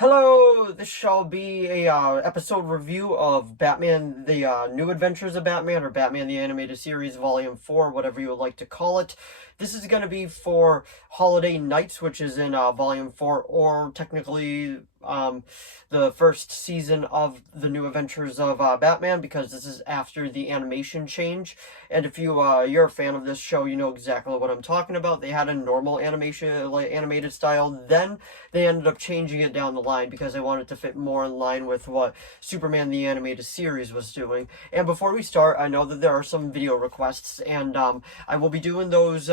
Hello, this shall be a episode review of Batman, the New Adventures of Batman, or Batman the Animated Series Volume 4, whatever you would like to call it. This is going to be for Holiday Nights, which is in Volume 4, or technically the first season of the New Adventures of Batman, because this is after the animation change. And if you're a fan of this show, you know exactly what I'm talking about. They had a normal animation, like animated style, then they ended up changing it down the line because they wanted to fit more in line with what Superman the Animated Series was doing. And before we start, I know that there are some video requests, and I will be doing those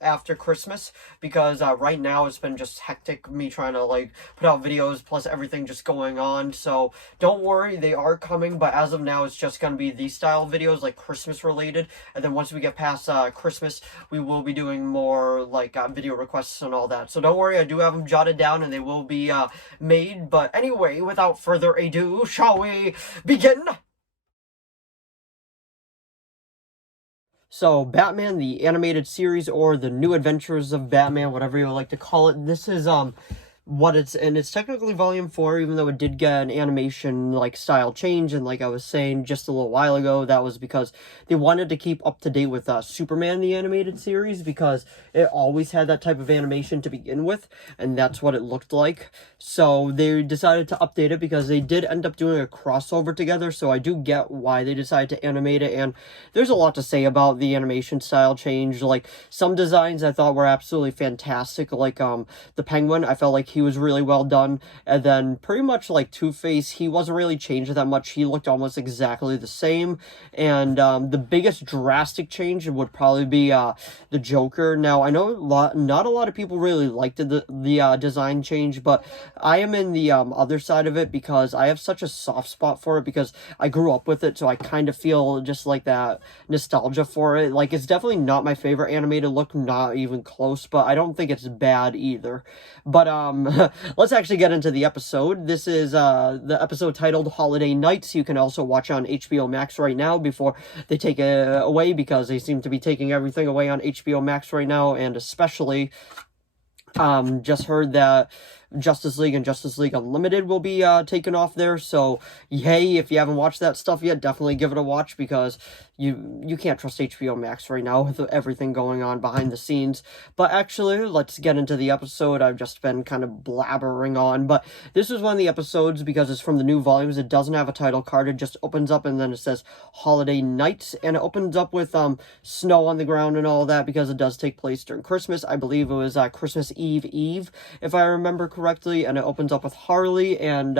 after Christmas, because right now it's been just hectic, me trying to like put out videos plus everything just going on. So don't worry, they are coming, but as of now it's just going to be these style videos, like Christmas related. And then once we get past Christmas, we will be doing more like video requests and all that. So don't worry, I do have them jotted down and they will be made. But anyway, without further ado, shall we begin? So, Batman, the Animated Series, or the New Adventures of Batman, whatever you would like to call it. This is it's technically volume 4, even though it did get an animation like style change. And like I was saying just a little while ago, that was because they wanted to keep up to date with Superman the Animated Series, because it always had that type of animation to begin with, and that's what it looked like. So they decided to update it, because they did end up doing a crossover together. So I do get why they decided to animate it, and there's a lot to say about the animation style change. Like, some designs I thought were absolutely fantastic, like the Penguin. I felt like he was really well done. And then pretty much like Two-Face, he wasn't really changed that much. He looked almost exactly the same. And the biggest drastic change would probably be the Joker. Now, I know not a lot of people really liked the design change, but I am in the other side of it, because I have such a soft spot for it, because I grew up with it, so I kind of feel just like that nostalgia for it. Like, it's definitely not my favorite animated look, not even close, but I don't think it's bad either. But let's actually get into the episode. This is the episode titled Holiday Nights. You can also watch on HBO Max right now before they take it away, because they seem to be taking everything away on HBO Max right now. And especially just heard that Justice League and Justice League Unlimited will be taken off there. So yay, if you haven't watched that stuff yet, definitely give it a watch, because you can't trust HBO Max right now with everything going on behind the scenes. But actually, let's get into the episode. I've just been kind of blabbering on, but this is one of the episodes, because it's from the new volumes. It doesn't have a title card. It just opens up and then it says Holiday Nights, and it opens up with snow on the ground and all that, because it does take place during Christmas. I believe it was Christmas Eve, if I remember correctly. And it opens up with Harley and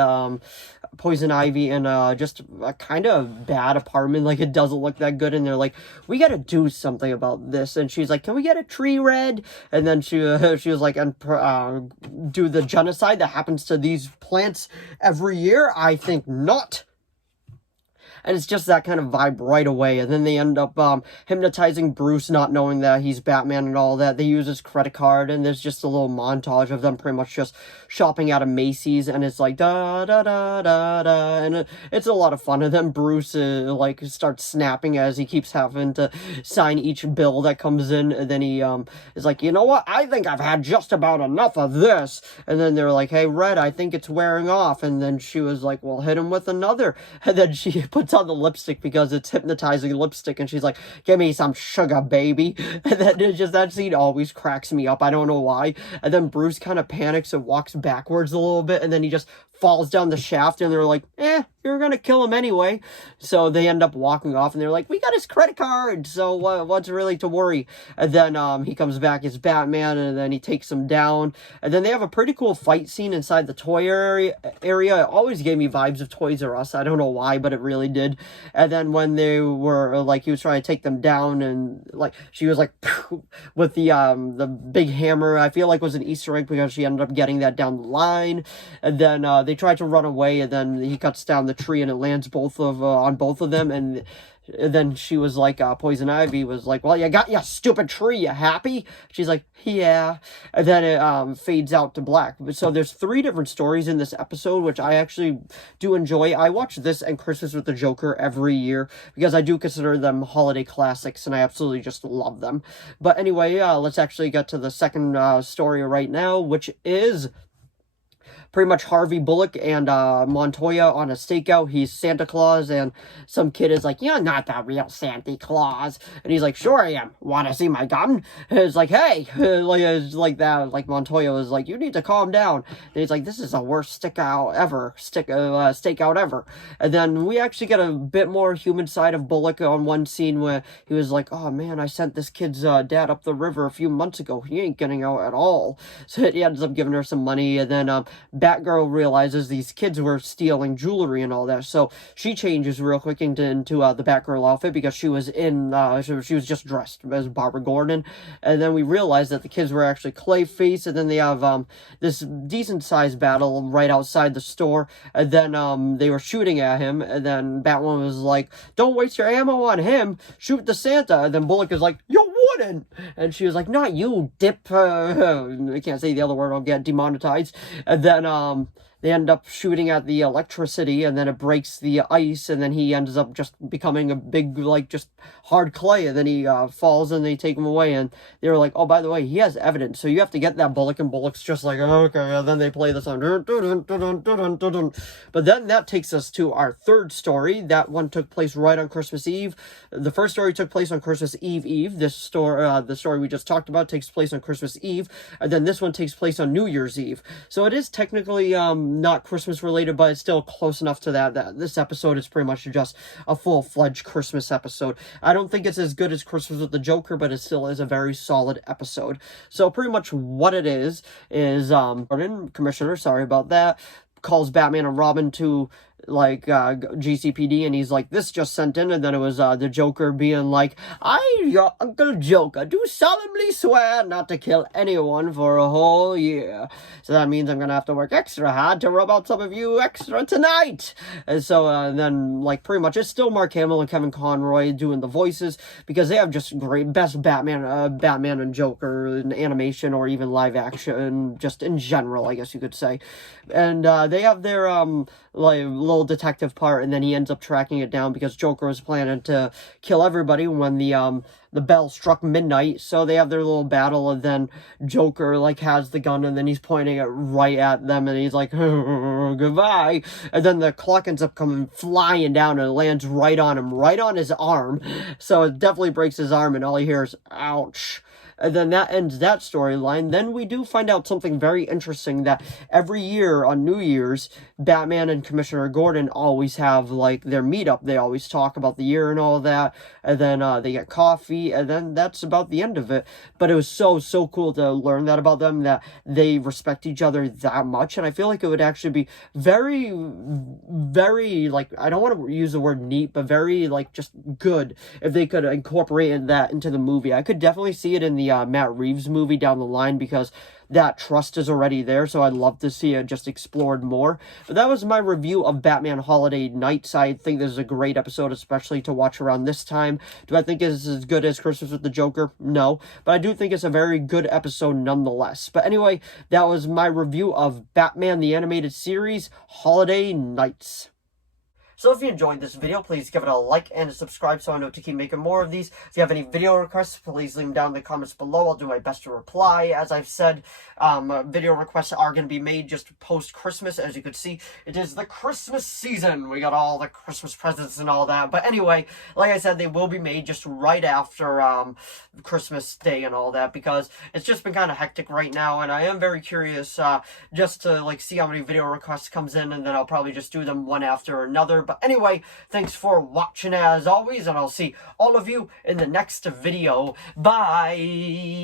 Poison Ivy in just a kind of bad apartment. Like, it doesn't look that good, and they're like, we gotta do something about this. And she's like, can we get a tree red? And then she was like, and do the genocide that happens to these plants every year? I think not. And it's just that kind of vibe right away. And then they end up hypnotizing Bruce, not knowing that he's Batman and all that. They use his credit card, and there's just a little montage of them pretty much just shopping out of Macy's, and it's like da da da da da, and it's a lot of fun. And then Bruce like starts snapping as he keeps having to sign each bill that comes in, and then he is like, you know what, I think I've had just about enough of this. And then they're like, hey Red, I think it's wearing off. And then she was like, well, hit him with another. And then she puts on the lipstick, because it's hypnotizing lipstick, and she's like, give me some sugar, baby. And then it's just, that scene always cracks me up. I don't know why. And then Bruce kind of panics and walks backwards a little bit, and then he just falls down the shaft, and they're like, you're gonna kill him anyway. So they end up walking off, and they're like, we got his credit card, so what's really to worry? And then he comes back as Batman, and then he takes him down. And then they have a pretty cool fight scene inside the toy area. It always gave me vibes of Toys R Us. I don't know why, but it really did. And then when they were like, he was trying to take them down, and like she was like with the big hammer, I feel like was an Easter egg, because she ended up getting that down the line. And then they tried to run away, and then he cuts down the tree, and it lands on both of them. And then she was like, Poison Ivy was like, well, you got your stupid tree, you happy? She's like, yeah. And then it fades out to black. So there's 3 different stories in this episode, which I actually do enjoy. I watch this and Christmas with the Joker every year, because I do consider them holiday classics, and I absolutely just love them. But anyway, let's actually get to the second story right now, which is pretty much Harvey Bullock and Montoya on a stakeout. He's Santa Claus, and some kid is like, "You're not the real Santa Claus," and he's like, "Sure I am. Want to see my gun?" And it's like, "Hey," it's like that. Like Montoya was like, "You need to calm down." And he's like, "This is the worst stakeout ever." And then we actually get a bit more human side of Bullock on one scene where he was like, "Oh man, I sent this kid's dad up the river a few months ago. He ain't getting out at all." So he ends up giving her some money, and then Batgirl realizes these kids were stealing jewelry and all that, so she changes real quick into the Batgirl outfit because she was she was just dressed as Barbara Gordon, and then we realize that the kids were actually Clayface, and then they have this decent sized battle right outside the store, and then they were shooting at him, and then Batwoman was like, "Don't waste your ammo on him, shoot the Santa," and then Bullock is like, "You wouldn't," and she was like, "Not you, dip," I can't say the other word, I'll get demonetized, and then they end up shooting at the electricity, and then it breaks the ice, and then he ends up just becoming a big, like, just hard clay, and then he falls, and they take him away, and they were like, "Oh, by the way, he has evidence, so you have to get that Bullock," and Bullock's just like, "Okay," and then they play the song, but then that takes us to our third story. That one took place right on Christmas Eve. The first story took place on Christmas Eve. This story, the story we just talked about, takes place on Christmas Eve, and then this one takes place on New Year's Eve. So it is technically not Christmas related, but it's still close enough to that this episode is pretty much just a full-fledged Christmas episode. I don't think it's as good as Christmas with the Joker, but it still is a very solid episode. So pretty much what it is Gordon, Commissioner, sorry about that, calls Batman and Robin to like GCPD, and he's like, "This just sent in," and then it was the Joker being like, "I, your Uncle Joker, do solemnly swear not to kill anyone for a whole year. So that means I'm gonna have to work extra hard to rub out some of you extra tonight." And so then like pretty much it's still Mark Hamill and Kevin Conroy doing the voices, because they have just great best Batman and Joker in animation or even live action, just in general, I guess you could say. And they have their like little detective part, and then he ends up tracking it down because Joker was planning to kill everybody when the bell struck midnight. So they have their little battle, and then Joker like has the gun, and then he's pointing it right at them, and he's like, "Goodbye," and then the clock ends up coming flying down, and it lands right on him, right on his arm. So it definitely breaks his arm, and all he hears is, "Ouch." And then that ends that storyline. Then we do find out something very interesting, that every year on New Year's, Batman and Commissioner Gordon always have, like, their meetup. They always talk about the year and all that, and then they get coffee, and then that's about the end of it. But it was so cool to learn that about them, that they respect each other that much, and I feel like it would actually be very, very, like, I don't want to use the word neat, but very, like, just good if they could incorporate that into the movie. I could definitely see it in the Matt Reeves movie down the line, because that trust is already there, so I'd love to see it just explored more. But that was my review of Batman Holiday Nights. I think this is a great episode, especially to watch around this time. Do I think it's as good as Christmas with the Joker? No. But I do think it's a very good episode nonetheless. But anyway, that was my review of Batman the Animated Series, Holiday Nights. So if you enjoyed this video, please give it a like and subscribe so I know to keep making more of these. If you have any video requests, please leave them down in the comments below. I'll do my best to reply. As I've said, video requests are going to be made just post-Christmas. As you could see, it is the Christmas season. We got all the Christmas presents and all that. But anyway, like I said, they will be made just right after Christmas Day and all that, because it's just been kind of hectic right now, and I am very curious just to like see how many video requests comes in, and then I'll probably just do them one after another. But anyway, thanks for watching as always, and I'll see all of you in the next video. Bye!